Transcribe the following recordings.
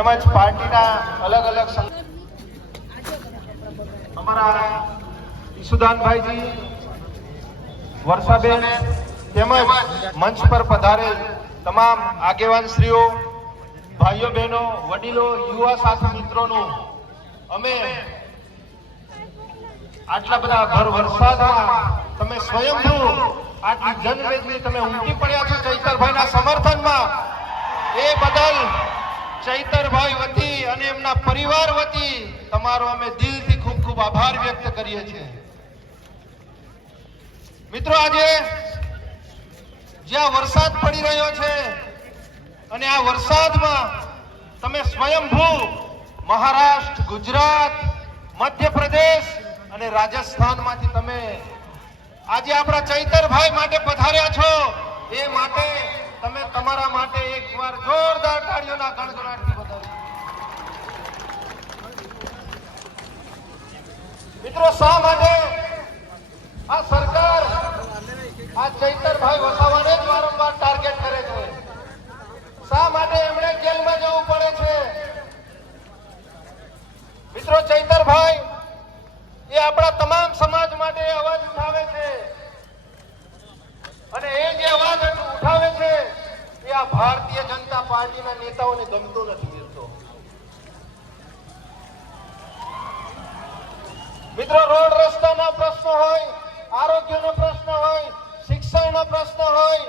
તેમજ પાર્ટીના અલગ અલગ અમારા ઈસુદાનભાઈજી, વર્ષાબેન તેમજ મંચ પર પધારેલ તમામ આગેવાન શ્રીઓ, ભાઈઓ બહેનો, વડીલો, યુવા સાથી મિત્રોનું અમે આટલા બધા ભર વરસાદમાં તમે સ્વયંભૂ આટલી જનમેદની તમે ઉમટી પડ્યા છો ચૈતરભાઈના સમર્થનમાં, એ બદલ ચૈતરભાઈ વતી અને એમના પરિવાર વતી તમારો અમે દિલથી ખૂબ ખૂબ આભાર વ્યક્ત કરીએ છીએ. મિત્રો, આજે જ્યાં વરસાદ પડી રહ્યો છે અને આ વરસાદમાં તમે સ્વયંભૂ મહારાષ્ટ્ર, ગુજરાત, મધ્યપ્રદેશ અને રાજસ્થાનમાંથી તમે આજે આપણા ચૈતરભાઈ માટે પધાર્યા છો, એ માટે તમે તમારા માટે એકવાર જોરદાર તાળીઓના ગણગણાટથી વધાવો. મિત્રો, શા માટે આ સરકાર આ ચૈતરભાઈ વસાવાને જ વારંવાર ટાર્ગેટ કરે છે? શા માટે એમણે જેલમાં જવું પડે છે? મિત્રો, ચૈતરભાઈ એ આપણા તમામ સમાજ માટે અવાજ ઉઠાવે છે અને એ જે અવાજ ઉઠાવે છે એ આ ભારતીય જનતા પાર્ટીના નેતાઓને ગમતો નથી. મિત્રો, રોડ રસ્તાના પ્રશ્નો હોય, આરોગ્યનો પ્રશ્ન હોય, શિક્ષણનો પ્રશ્ન હોય,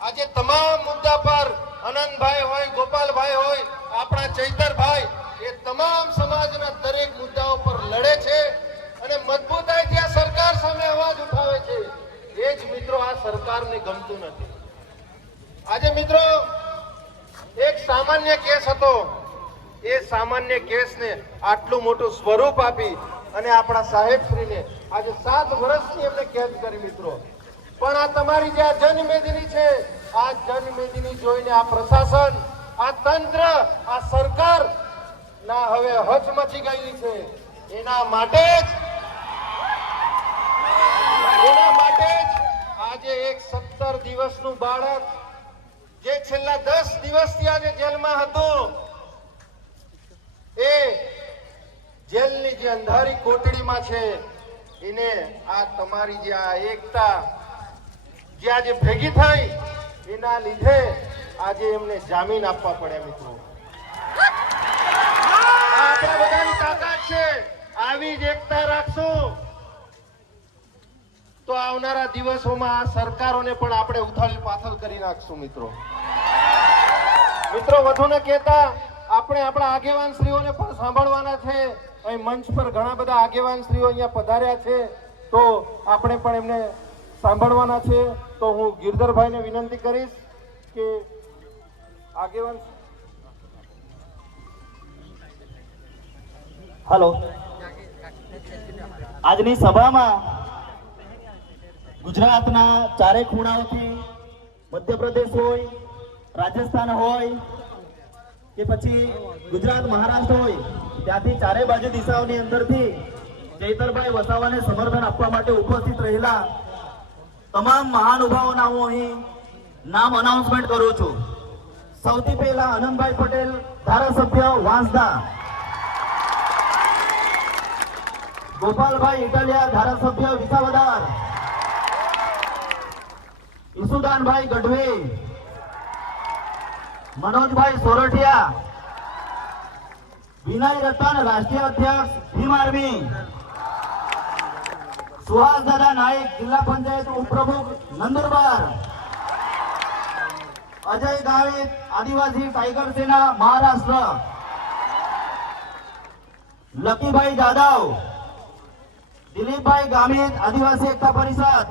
આજે તમામ મુદ્દા પર આનંદભાઈ હોય, ગોપાલભાઈ હોય, આપણા ચૈતરભાઈ એ તમામ સમાજના દરેક મુદ્દાઓ પર લડે છે અને મજબૂતાઈથી આ સરકાર સામે અવાજ ઉઠાવે છે. એ જ મિત્રો આ સરકારને ગમતું નથી. આજે મિત્રો, એક સામાન્ય કેસ હતો, એ સામાન્ય કેસને આટલું મોટું સ્વરૂપ આપી અને આપણા સાહેબશ્રીને આજે 7 વર્ષની એમને કેદ કરી. મિત્રો, પણ આ તમારી જે આ જનમેદની છે, આ જનમેદની જોઈને આ પ્રશાસન, આ તંત્ર, આ સરકાર ના હવે હચમચી ગઈ છે. એના માટે જ આજે એક 17 દિવસનું બાળક જે છેલ્લા 10 દિવસથી આજે જેલમાં હતું, એ જેલની જે અંધારી કોટડીમાં છે, એને આ તમારી જે આ એકતા જે આજે ભેગી થઈ એના લીધે આજે એમને જામીન આપવા પડ્યા. મિત્રો, આપણા બધાની તાકાત છે. આવી જ એકતા રાખશું તો આવનારા દિવસોમાં આ સરકારોને પણ આપણે ઉથાલી પાથલ કરી નાખશું. મિત્રો, વધુ ન કહેતા આપણે આપણા આગેવાન શ્રીઓને પણ સાંભળવાના છે. અહીં મંચ પર ઘણા બધા આગેવાન શ્રીઓ અહીંયા પધાર્યા છે, તો આપણે પણ એમને સાંભળવાના છે. તો હું ગિરધરભાઈને વિનંતી કરીશ કે આગેવાન. હેલો, આજની સભામાં ગુજરાતના ચારે ખૂણાઓથી, મધ્યપ્રદેશ હોય, રાજસ્થાન હોય કે પછી ગુજરાત, મહારાષ્ટ્ર હોય, ત્યાંથી ચારે બાજુ દિશાઓની અંદરથી ચૈતરભાઈ વસાવાને સમર્થન આપવા માટે ઉપસ્થિત રહેલા તમામ મહાનુભાવોના હું અહીં નામ અનાઉન્સમેન્ટ કરું છું. સૌથી પહેલા આનંદભાઈ પટેલ, ધારાસભ્ય વાંસદા. ગોપાલભાઈ ઇટાલિયા, ધારાસભ્ય વિસાવદર. ઈસુદાનભાઈ ગઢવી. મનોજભાઈ સોરઠિયા. વિનય રતન, રાષ્ટ્રીય અધ્યક્ષ ભીમ આર્મી. સુહાસ દાદા નાઈક, જિલ્લા પંચાયત ઉપપ્રમુખ નંદુરબાર. અજય ગાવિત, આદિવાસી ટાઈગર સેના મહારાષ્ટ્ર. લકીભાઈ જાદવ. દિલીપભાઈ ગામિત, આદિવાસી એકતા પરિષદ.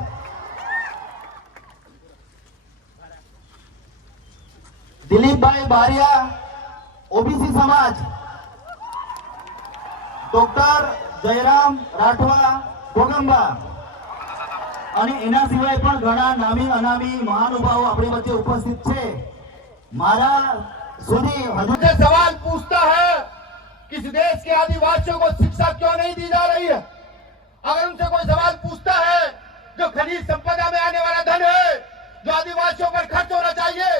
દિલીપભાઈ બારિયા, ઓબીસી સમાજ. ડોક્ટર જયરામ રાઠવા, ગોગંબા. અને એના સિવાય પણ ઘણા નામી અનામી મહાનુભાવો આપણી વચ્ચે ઉપસ્થિત છે. મારા સુધી मुझे सवाल पूछता है कि इस देश के आदिवासियों को शिक्षा क्यों नहीं दी जा रही है? अगर उनसे कोई सवाल पूछता है, जो खनिज संपदा में आने वाला धन है, जो आदिवासियों पर खर्च होना चाहिए,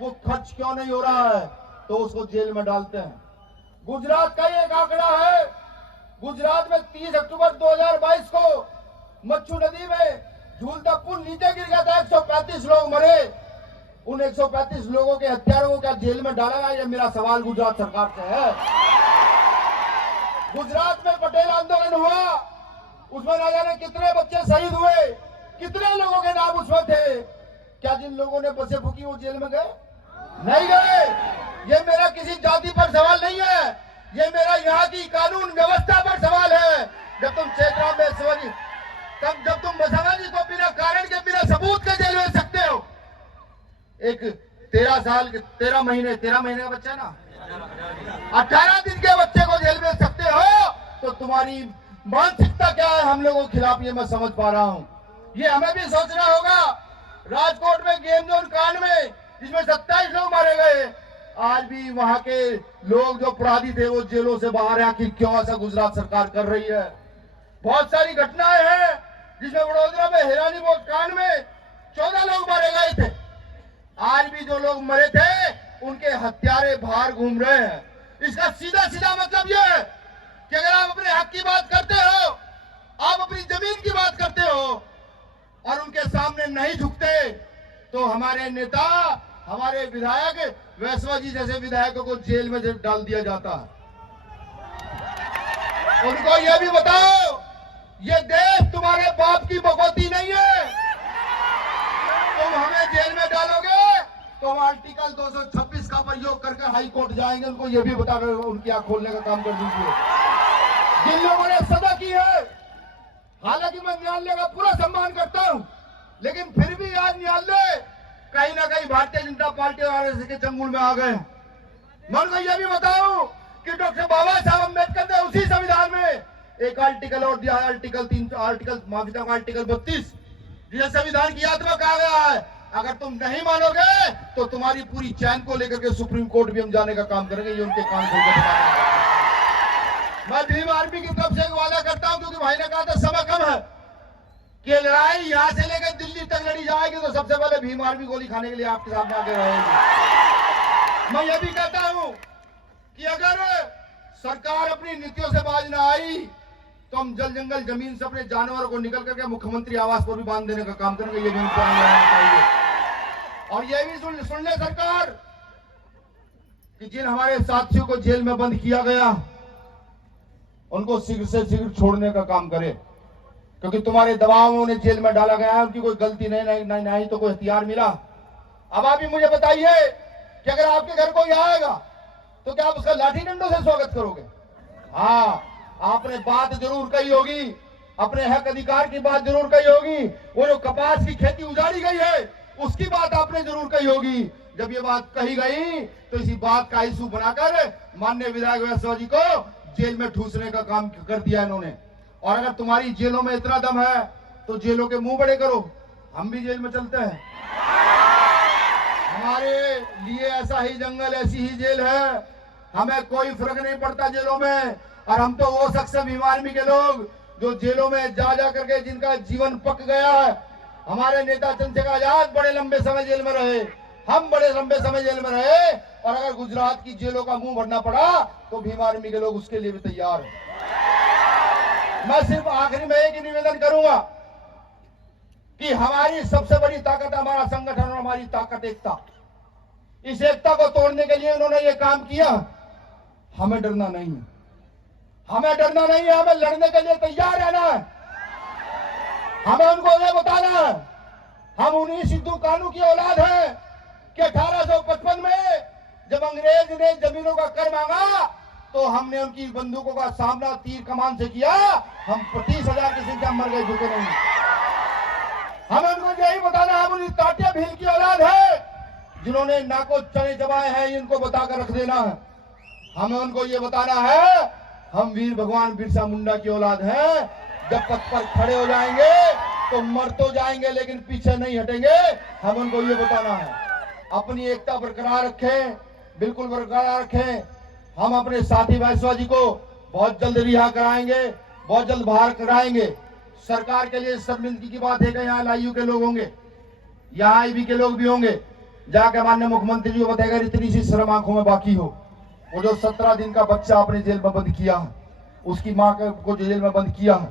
वो खर्च क्यों नहीं हो रहा है? तो उसको जेल में डालते हैं। गुजरात का एक आंकड़ा है, गुजरात में 30 अक्टूबर 2022 को मच्छू नदी में झूलता पुल नीचे गिर गया था, 135 लोग मरे। उन 135 लोगों के हत्यारों को क्या जेल में डाला गया? ये मेरा सवाल गुजरात सरकार से है। गुजरात में पटेल आंदोलन हुआ, उसमें ना जाने कितने बच्चे शहीद हुए, कितने लोगों के नाम उसमें थे। क्या जिन लोगों ने बसें फूकी वो जेल में गए? नहीं गए। ये मेरा किसी जाति पर सवाल नहीं है, ये मेरा यहाँ की कानून व्यवस्था पर सवाल है। जब तुम चेतराम बेसवाजी, तब जब तुम बसवाजी को बिना कारण के, बिना सबूत के जेल में सकते हो। एक 13 महीने का बच्चा ना, 18 दिन के बच्चे को जेल में सकते हो, तो तुम्हारी मानसिकता क्या है हम लोगों के खिलाफ, ये मैं समझ पा रहा हूं। ये हमें भी सोचना होगा। राजकोट में गेम जोन कांड में जिसमें 27 लोग मारे गए, आज भी वहां के लोग जो अपराधी थे वो जेलों से बाहर है। आखिर क्यों ऐसा गुजरात सरकार कर रही है? बहुत सारी घटनाएं हैं जिसमें वडोदरा में हिरानी बोट कांड में 14 लोग मारे गए थे। आज भी जो लोग मरे थे उनके हत्यारे बाहर घूम रहे हैं। इसका सीधा सीधा मतलब यह है कि अगर आप अपने हक की बात करते हो, आप अपनी जमीन की बात करते हो और उनके सामने नहीं झुकते, तो हमारे नेता, हमारे विधायक वैश्वाजी जैसे विधायकों को जेल में डाल दिया जाता है। उनको यह भी बताओ, ये देश तुम्हारे बाप की बकौती नहीं है। तुम हमें जेल में डालोगे तो हम आर्टिकल 226 का प्रयोग करके हाई कोर्ट जाएंगे। उनको यह भी बता रहे, उनकी आंख खोलने का काम कर दीजिए। जिन लोगों ने सजा की है, हालांकि मैं न्यायालय का पूरा सम्मान करता हूं, लेकिन फिर भी आज न्यायालय कहीं ना कहीं भारतीय जनता पार्टी और आरएसएस के चंगुल में आ गए। मैं उनको यह भी बताऊं कि डॉक्टर बाबा साहब अम्बेडकर ने उसी संविधान में एक आर्टिकल और दिया, आर्टिकल 32, जिसे संविधान की आत्मा कहा गया है। अगर तुम नहीं मानोगे तो तुम्हारी पूरी चैन को लेकर के सुप्रीम कोर्ट भी हम जाने का काम करेंगे। ये उनके काम खोल मैं भीम आर्मी की तरफ से एक वादा करता हूं, क्योंकि भाई ने कहा था समय कम है कि लड़ाई यहां से लेकर दिल्ली तक लड़ी जाएगी, तो सबसे पहले भीम आर्मी गोली खाने के लिए आपके सामने आगे रहेगी। मैं यह भी कहता हूं कि अगर सरकार अपनी नीतियों से बाज ना आई तो हम जल जंगल जमीन से अपने जानवरों को निकल करके मुख्यमंत्री आवास पर भी बांध देने का काम करेंगे। ये भी उनको चाहिए। और ये भी सुन ले सरकार कि जिन हमारे साथियों को जेल में बंद किया गया उनको शीघ्र से शीघ्र छोड़ने का काम करे, क्योंकि तुम्हारे दबाव में उन्हें जेल में डाला गया है। उनकी कोई गलती नहीं तो कोई हथियार मिला। अब आप ही मुझे बताइए कि अगर आपके घर कोई आएगा तो क्या आप उसका लाठी डंडों से स्वागत करोगे? हाँ, आपने बात जरूर कही होगी, अपने हक अधिकार की बात जरूर कही होगी। वो जो कपास की खेती उजाड़ी गई है उसकी बात आपने जरूर कही होगी। जब ये बात कही गई तो इसी बात का इशू बनाकर माननीय विधायक वैश्वाजी को जेल में ठूसने का काम कर दिया इन्होंने। और अगर तुम्हारी जेलों में इतना दम है तो जेलों के मुंह बड़े करो, हम भी जेल में चलते हैं। हमारे लिए ऐसा ही जंगल, ऐसी ही जेल है, हमें कोई फर्क नहीं पड़ता जेलों में। और हम तो वो शख्स हैं भीम आर्मी के लोग जो जेलों में जा करके जिनका जीवन पक गया है। हमारे नेता चंद्रशेखर आजाद बड़े लंबे समय जेल में रहे, हम बड़े लंबे समय जेल में रहे, और अगर गुजरात की जेलों का मुंह भरना पड़ा तो भीम आर्मी के लोग उसके लिए भी तैयार हैं। मैं सिर्फ आखिरी में एक निवेदन करूंगा कि हमारी सबसे बड़ी ताकत हमारा संगठन और हमारी ताकत एकता। इस एकता को तोड़ने के लिए उन्होंने ये काम किया। हमें डरना नहीं है, हमें डरना नहीं है, हमें लड़ने के लिए तैयार रहना है। हमें उनको ये बताना है, हम उन्हीं सिद्धू कानू की औलाद है कि 1855 में जब अंग्रेज ने जमीनों का कर मांगा तो हमने उनकी बंदूकों का सामना तीर कमान से किया। हम 30,000 की संख्या मर गए, झुके नहीं। हमें उनको यही बताना, हम उन्हीं ताटिया भील की औलाद है जिन्होंने नाको चने चबाए हैं, इनको बताकर रख देना है। हमें उनको ये बताना है, हम वीर भगवान बिरसा मुंडा की औलाद हैं। जब पथ पर खड़े हो जाएंगे तो मर तो जाएंगे लेकिन पीछे नहीं हटेंगे। हम उनको ये बताना है, अपनी एकता बरकरार रखें, बिल्कुल बरकरार रखें। हम अपने साथी वैश्वाजी को बहुत जल्द रिहा कराएंगे, बहुत जल्द बाहर कराएंगे। सरकार के लिए शर्मिंदगी की बात है कि यहाँ LIU के लोग होंगे, यहाँ IB के लोग भी होंगे, जाके माननीय मुख्यमंत्री जी को बताएगा इतनी सी शर्म आंखों में बाकी हो। वो जो 17 दिन का बच्चा आपने जेल में बंद किया है, उसकी माँ को जो जेल में बंद किया है,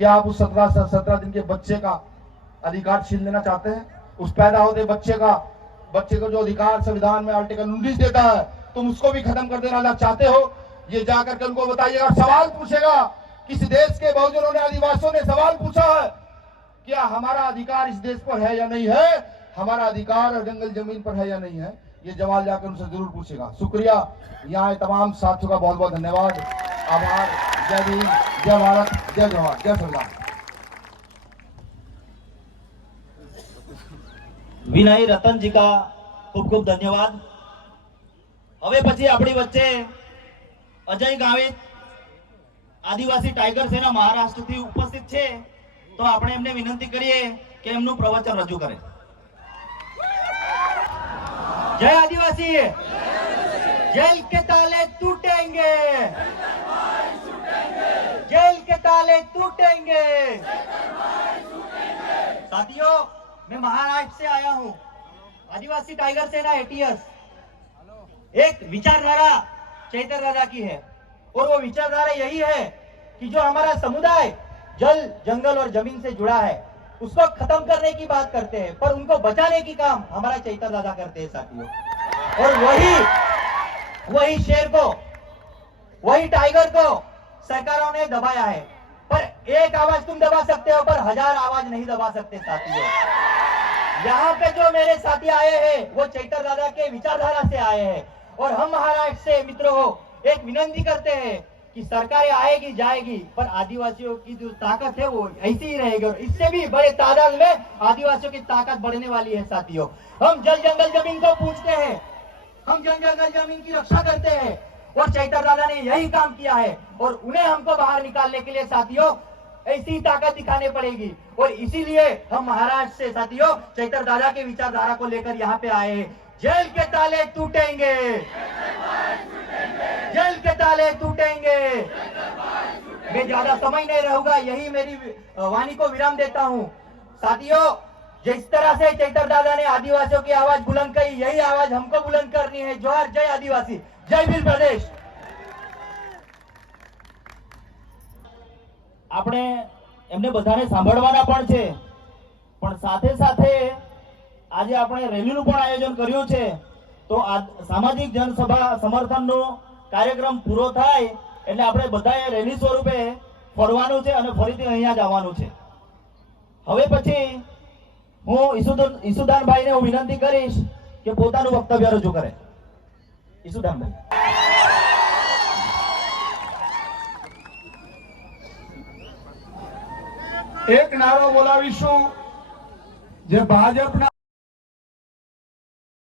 क्या आप उस 17 दिन के बच्चे का अधिकार छीन लेना चाहते हैं? उस पैदा होते बच्चे को जो अधिकार संविधान में आर्टिकल 19 देता है, तुम उसको भी खत्म कर देना चाहते हो? ये जाकर के उनको बताइएगा। सवाल पूछेगा, किस देश के बहुजनों ने, आदिवासियों ने सवाल पूछा है, क्या हमारा अधिकार इस देश पर है या नहीं है? हमारा अधिकार और जंगल जमीन पर है या नहीं है? ये सवाल जाकर उनसे जरूर पूछेगा। शुक्रिया। यहाँ तमाम साथियों का बहुत बहुत धन्यवाद, आभार। जय भीम, जय भारत, जय जवाहर, जय संविधान। વિનય રતનજી કા ખૂબ ખૂબ ધન્યવાદ। હવે પછી આપણી વચ્ચે અજય ગાવિત આદિવાસી ટાઈગર સેના મહારાષ્ટ્રથી ઉપસ્થિત છે, તો આપણે એમને વિનંતી કરીએ કે એમનું પ્રવચન રજૂ કરે। જય આદિવાસી, જેલ के ताले टूटेंगे, जेल के ताले टूटेंगे। साथियों, मैं महाराष्ट्र से आया हूँ, आदिवासी टाइगर सेना एटीएस। एक विचारधारा चैतर राजा की है, और वो विचारधारा यही है कि जो हमारा समुदाय जल, जंगल और जमीन से जुड़ा है, उसको खत्म करने की बात करते हैं, पर उनको बचाने की काम हमारा चैतर दादा करते हैं साथियों। और वही शेर को, वही टाइगर को सरकारों ने दबाया है। पर एक आवाज तुम दबा सकते हो, पर 1000 आवाज नहीं दबा सकते साथियों। यहाँ पे जो मेरे साथी आए हैं, वो चैतर दादा के विचारधारा से आए हैं, और हम महाराष्ट्र से मित्रों एक विनती करते हैं कि सरकारें आएगी जाएगी, पर आदिवासियों की जो ताकत है वो ऐसी ही रहेगी, और इससे भी बड़े तादाद में आदिवासियों की ताकत बढ़ने वाली है साथियों। हम जल जंगल जमीन को पूछते हैं, हम जल जंगल जमीन की रक्षा करते हैं, और चैतर दादा ने यही काम किया है, और उन्हें हमको बाहर निकालने के लिए साथियों ऐसी ताकत दिखानी पड़ेगी। और इसीलिए हम महाराष्ट्र से साथियों चैतर दादा के विचारधारा को लेकर यहाँ पे आए हैं। जेल के ताले टूटेंगे, जेल के ताले टूटेंगे। मैं ज्यादा समय नहीं रहूंगा, यही मेरी वाणी को विराम देता हूँ। साथियों, जिस तरह से चैतर दादा ने आदिवासियों की आवाज बुलंद करी, यही आवाज हमको बुलंद करनी है। जोहार, जय आदिवासी, जय भील प्रदेश। આપણે એમને બધાને સાંભળવાના પણ છે, પણ સાથે સાથે આજે આપણે રેલીનું પણ આયોજન કર્યું છે, તો આ સામાજિક જનસભા સમર્થનનો કાર્યક્રમ પૂરો થાય એટલે આપણે બધાએ રેલી સ્વરૂપે ફરવાનું છે અને ફરીથી અહીંયા જ આવવાનું છે। હવે પછી હું ઈસુદાનભાઈને હું વિનંતી કરીશ કે પોતાનું વક્તવ્ય રજૂ કરે। ઈસુદાનભાઈ। એક નારો બોલાવીશું જે ભાજપના